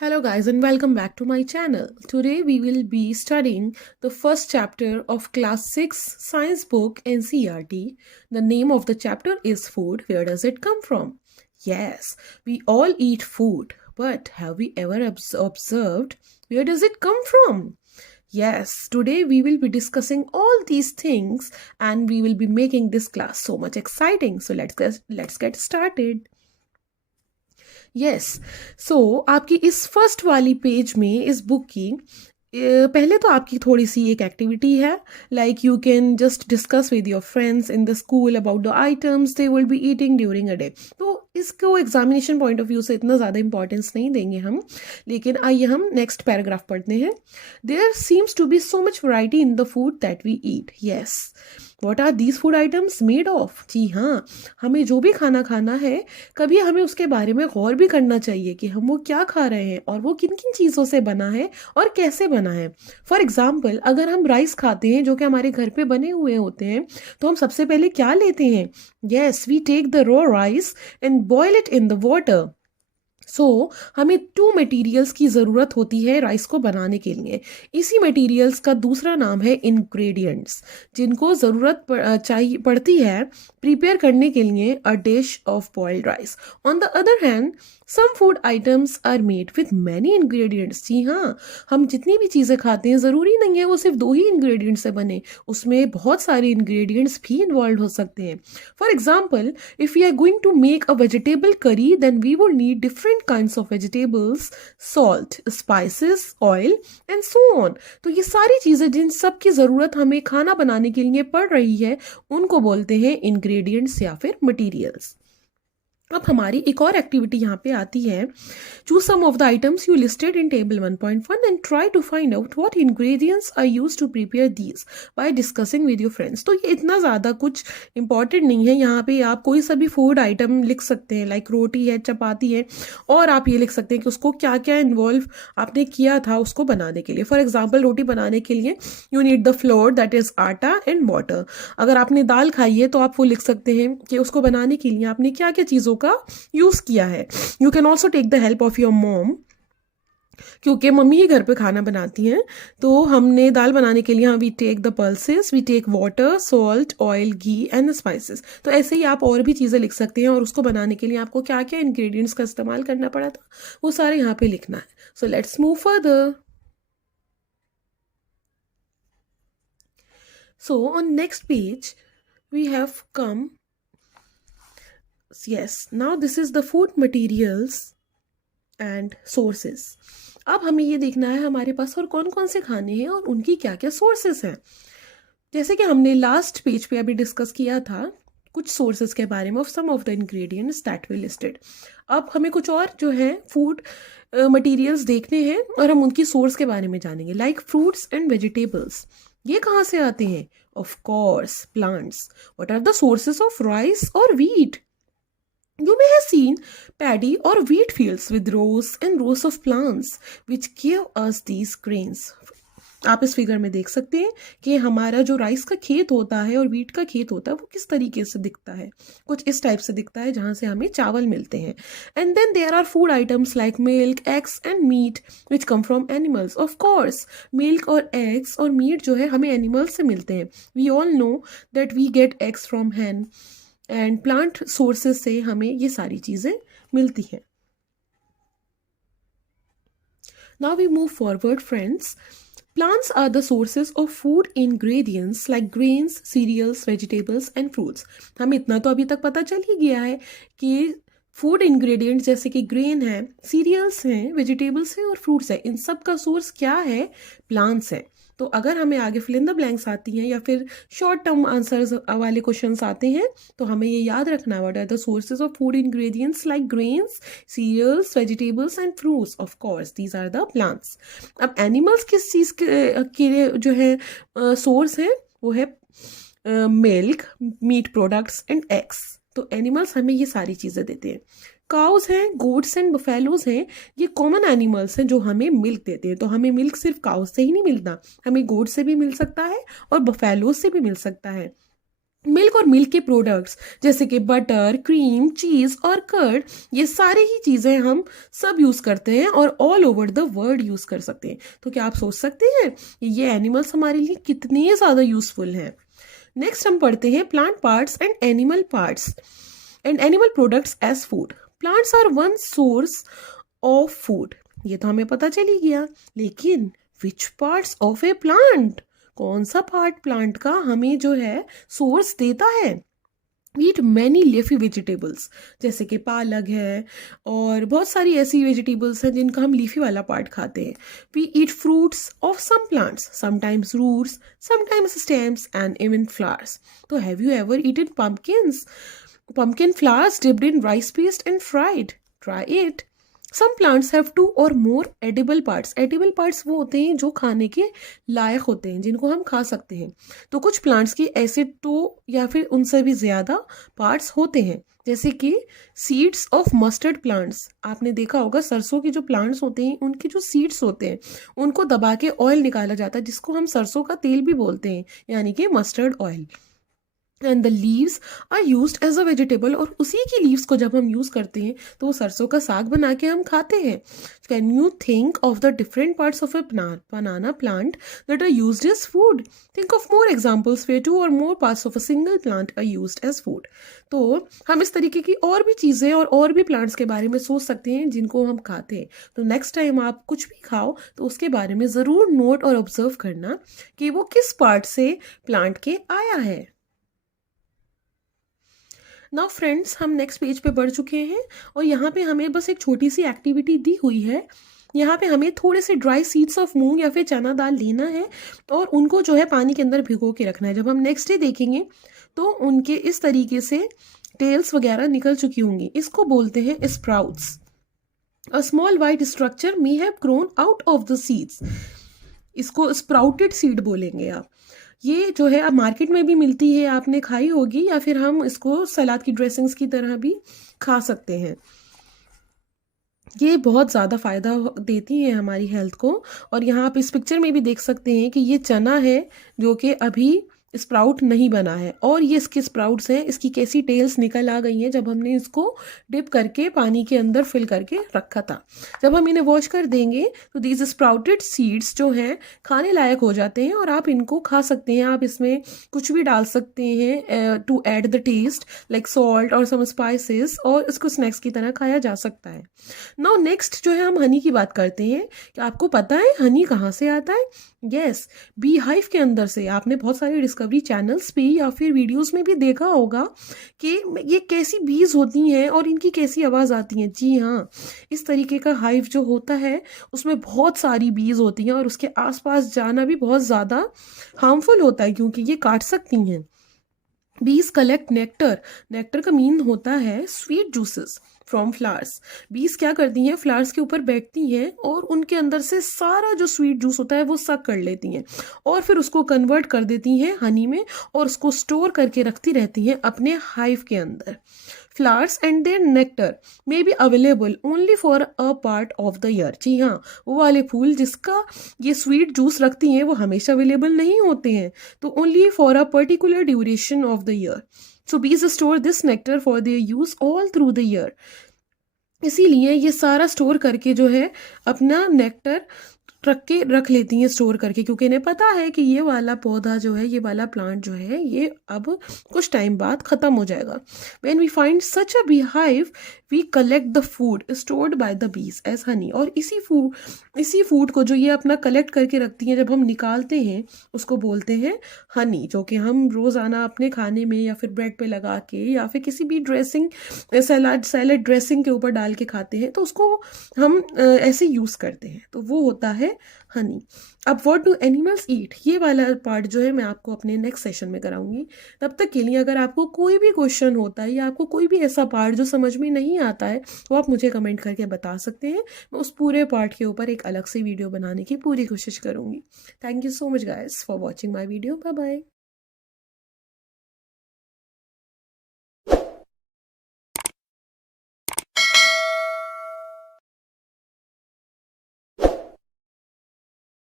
Hello guys and welcome back to my channel. Today we will be studying the first chapter of class 6 science book NCERT. The name of the chapter is Food. Where does it come from? Yes, we all eat food, but have we ever observed where does it come from? Yes, today we will be discussing all these things and we will be making this class so much exciting. So let's get started. Yes so आपकी इस first वाली page में इस book की पहले तो आपकी थोड़ी सी एक एक्टिविटी है like you can just discuss with your friends in the school about the items they will be eating during a day. तो इसको एग्जामिनेशन पॉइंट ऑफ व्यू से इतना ज़्यादा इंपॉर्टेंस नहीं देंगे हम, लेकिन आइए हम नेक्स्ट पैराग्राफ पढ़ते हैं। There seems to be so much variety in the food that we eat. Yes, what are these food items made of? जी हाँ, हमें जो भी खाना खाना है कभी हमें उसके बारे में गौर भी करना चाहिए कि हम वो क्या खा रहे हैं और वो किन किन चीज़ों से बना है और कैसे बना है। फॉर एग्जाम्पल, अगर हम राइस खाते हैं जो कि हमारे घर पे बने हुए होते हैं तो हम सबसे पहले क्या लेते हैं? Yes, we take the raw rice and boil it in the water. हमें 2 मटेरियल्स की ज़रूरत होती है राइस को बनाने के लिए। इसी मटेरियल्स का दूसरा नाम है इंग्रेडिएंट्स, जिनको ज़रूरत पड़ती है प्रिपेयर करने के लिए a dish of boiled rice. On the other hand some food items are made with many ingredients. जी हाँ, हम जितनी भी चीज़ें खाते हैं ज़रूरी नहीं है वो सिर्फ 2 ही इंग्रेडिएंट्स से बने, उसमें बहुत सारे इंग्रेडिएंट्स भी इन्वॉल्व हो सकते हैं। For example, if we are going to make a vegetable curry then we would need different kinds of vegetables, salt, spices, oil and so on। तो ये सारी चीज़ें जिन सब की ज़रूरत हमें खाना बनाने के लिए पड़ रही है उनको बोलते हैं इंग्रेडिएंट्स या फिर मटेरियल्स। अब हमारी एक और एक्टिविटी यहाँ पे आती है। Choose some of the items you listed in table 1.1 and try to find out what ingredients are used to prepare these by discussing with your friends. तो ये इतना ज़्यादा कुछ इंपॉर्टेंट नहीं है। यहाँ पे आप कोई सा भी फूड आइटम लिख सकते हैं, लाइक रोटी है, चपाती है, और आप ये लिख सकते हैं कि उसको क्या क्या इन्वॉल्व आपने किया था उसको बनाने के लिए। फॉर एग्जाम्पल, रोटी बनाने के लिए you need the floor that is आटा एंड वाटर। अगर आपने दाल खाई है तो आप वो लिख सकते हैं कि उसको बनाने के लिए आपने क्या क्या चीज़ों का यूज किया है। You can also take the help of your mom, क्योंकि मम्मी ही घर पे खाना बनाती हैं। तो हमने दाल बनाने के लिए we take the pulses, we take water, salt, oil, ghee and spices. तो ऐसे ही आप और भी चीज़ें लिख सकते हैं और उसको बनाने के लिए आपको क्या क्या इंग्रेडिएंट्स का इस्तेमाल करना पड़ा था वो सारे यहाँ पे लिखना है। So let's move further. So on next page we have come, yes, now this is the food materials and sources। अब हमें ये देखना है हमारे पास और कौन कौन से खाने हैं और उनकी क्या क्या सोर्सेस हैं। जैसे कि हमने लास्ट पेज पे अभी डिस्कस किया था कुछ सोर्सेस के बारे में of some of the ingredients that we listed. अब हमें कुछ और जो है फूड मटेरियल्स देखने हैं और हम उनकी सोर्स के बारे में जानेंगे, लाइक फ्रूट्स एंड वेजिटेबल्स। ये कहाँ से आते हैं? Of course plants. What are the sources of rice और wheat? You may have seen paddy or wheat fields with rows and rows of plants which give us these grains। आप इस figure में देख सकते हैं कि हमारा जो राइस का खेत होता है और वीट का खेत होता है वो किस तरीके से दिखता है। कुछ इस टाइप से दिखता है जहाँ से हमें चावल मिलते हैं। And then there are food items like milk, eggs and meat which come from animals. Of course milk और एग्स और मीट जो है हमें एनिमल्स से मिलते हैं। We all know that we get eggs from hen and plant sources से हमें ये सारी चीज़ें मिलती हैं। Now we move forward, friends. Plants are the sources of food ingredients like grains, cereals, vegetables and fruits। हमें इतना तो अभी तक पता चल ही गया है कि फूड इंग्रेडिएंट्स जैसे कि ग्रेन है, सीरियल्स हैं, वेजिटेबल्स हैं और फ्रूट्स हैं, इन सब का सोर्स क्या है? प्लांट्स हैं। तो अगर हमें आगे फिल इन द ब्लैंक्स आती हैं या फिर शॉर्ट टर्म आंसर्स वाले क्वेश्चंस आते हैं तो हमें ये याद रखना, what are the sources of food ingredients like grains, cereals, vegetables and fruits. Of course these are the plants. अब एनिमल्स किस चीज़ के जो है सोर्स है? वो है milk, meat products and eggs. तो एनिमल्स हमें ये सारी चीज़ें देते हैं। काउस हैं, गोट्स एंड बफेलोज हैं, ये कॉमन एनिमल्स हैं जो हमें मिल्क देते हैं। तो हमें मिल्क सिर्फ काउस से ही नहीं मिलता, हमें गोट से भी मिल सकता है और बफेलोज से भी मिल सकता है। मिल्क और मिल्क के प्रोडक्ट्स जैसे कि बटर, क्रीम, चीज़ और कर्ड, ये सारे ही चीज़ें हम सब यूज़ करते हैं और all over the world use कर सकते हैं। तो क्या आप सोच सकते हैं ये एनिमल्स हमारे लिए कितने ज़्यादा यूज़फुल हैं। नेक्स्ट हम पढ़ते हैं plant parts and animal parts and animal products as food. Plants are one source of food, ये तो हमें पता चल ही गया, लेकिन which parts of a plant, कौन सा पार्ट प्लांट का हमें जो है सोर्स देता है। We eat many leafy vegetables, जैसे कि पालक है और बहुत सारी ऐसी वेजिटेबल्स हैं जिनका हम लीफी वाला पार्ट खाते हैं। We eat fruits of some plants, sometimes roots, sometimes stems and even flowers. तो have you ever eaten pumpkin flowers dipped in rice paste and fried? Try it. Some plants have two or more edible parts. Edible parts वो होते हैं जो खाने के लायक होते हैं, जिनको हम खा सकते हैं। तो कुछ प्लांट्स के ऐसे 2 या फिर उनसे भी ज़्यादा पार्ट्स होते हैं, जैसे कि सीड्स ऑफ मस्टर्ड प्लांट्स। आपने देखा होगा सरसों के जो प्लांट्स होते हैं उनके जो सीड्स होते हैं उनको दबा के ऑयल निकाला जाता है, जिसको हम सरसों का तेल भी बोलते हैं, यानी कि mustard oil. And the leaves are used as a vegetable, और उसी की लीव्स को जब हम यूज़ करते हैं तो वो सरसों का साग बना के हम खाते हैं। Can you think of the different parts of a banana plant that are used as food? Think of more examples where 2 और more parts of a single plant are used as food. तो हम इस तरीके की और भी चीज़ें और भी प्लांट्स के बारे में सोच सकते हैं जिनको हम खाते हैं। तो नेक्स्ट टाइम आप कुछ भी खाओ तो उसके बारे में ज़रूर नोट और ऑब्जर्व करना कि वो किस पार्ट से प्लांट के आया है। नाउ फ्रेंड्स, हम नेक्स्ट पेज पे बढ़ चुके हैं और यहाँ पे हमें बस एक छोटी सी एक्टिविटी दी हुई है। यहाँ पे हमें थोड़े से ड्राई सीड्स ऑफ मूंग या फिर चना दाल लेना है और उनको जो है पानी के अंदर भिगो के रखना है। जब हम नेक्स्ट डे देखेंगे तो उनके इस तरीके से टेल्स वगैरह निकल चुकी होंगी। इसको बोलते हैं sprouts. A small white structure may have grown out of the seeds, इसको स्प्राउटेड सीड बोलेंगे आप। ये जो है अब मार्केट में भी मिलती है, आपने खाई होगी, या फिर हम इसको सलाद की ड्रेसिंग्स की तरह भी खा सकते हैं। ये बहुत ज़्यादा फ़ायदा देती है हमारी हेल्थ को। और यहाँ आप इस पिक्चर में भी देख सकते हैं कि ये चना है जो कि अभी स्प्राउट नहीं बना है, और ये इसके स्प्राउट्स हैं, इसकी कैसी टेल्स निकल आ गई हैं जब हमने इसको डिप करके पानी के अंदर फिल करके रखा था। जब हम इन्हें वॉश कर देंगे तो दीज स्प्राउटेड सीड्स जो हैं खाने लायक हो जाते हैं और आप इनको खा सकते हैं। आप इसमें कुछ भी डाल सकते हैं to add the taste, like salt और सम स्पाइसेस, और इसको स्नैक्स की तरह खाया जा सकता है। नाउ नेक्स्ट जो है हम हनी की बात करते हैं। क्या आपको पता है हनी कहाँ से आता है? यस, बी हाइव के अंदर से। आपने बहुत सारे डिस्कवरी चैनल्स पे या फिर वीडियोस में भी देखा होगा कि ये कैसी बीज होती हैं और इनकी कैसी आवाज़ आती है। जी हाँ, इस तरीके का हाइव जो होता है उसमें बहुत सारी बीज होती हैं और उसके आसपास जाना भी बहुत ज़्यादा हार्मफुल होता है क्योंकि ये काट सकती हैं। बीज कलेक्ट नेक्टर। नेक्टर का मीन होता है स्वीट जूसेस फ्रॉम फ्लावर्स। बीज क्या करती हैं, फ्लावर्स के ऊपर बैठती हैं और उनके अंदर से सारा जो स्वीट जूस होता है वो सक कर लेती हैं और फिर उसको कन्वर्ट कर देती हैं हनी में और उसको स्टोर करके रखती रहती हैं अपने हाइव के अंदर। Flowers and their nectar may be available only for a part of the year. जी हाँ, वो वाले फूल जिसका ये स्वीट जूस रखती हैं वो हमेशा अवेलेबल नहीं होते हैं, तो only for a particular duration of the year. So bees store this nectar for their use all through the year. इसीलिए ये सारा स्टोर करके जो है अपना नेक्टर रख लेती हैं स्टोर करके, क्योंकि इन्हें पता है कि ये वाला पौधा जो है, ये वाला प्लांट जो है, ये अब कुछ टाइम बाद ख़त्म हो जाएगा। When we find such a bee hive we collect the food stored by the bees as honey. और इसी फूड को जो ये अपना कलेक्ट करके रखती हैं जब हम निकालते हैं उसको बोलते हैं हनी, जो कि हम रोज़ाना अपने खाने में या फिर ब्रेड पे लगा के या फिर किसी भी ड्रेसिंग सैलड ड्रेसिंग के ऊपर डाल के खाते हैं, तो उसको हम ऐसे यूज़ करते हैं, तो वो होता है हनी। अब व्हाट डू एनिमल्स ईट, ये वाला पार्ट जो है मैं आपको अपने नेक्स्ट सेशन में कराऊंगी। तब तक के लिए अगर आपको कोई भी क्वेश्चन होता है या आपको कोई भी ऐसा पार्ट जो समझ में नहीं आता है तो आप मुझे कमेंट करके बता सकते हैं। मैं उस पूरे पार्ट के ऊपर एक अलग से वीडियो बनाने की पूरी कोशिश करूंगी। Thank you so much guys for watching my video. Bye bye.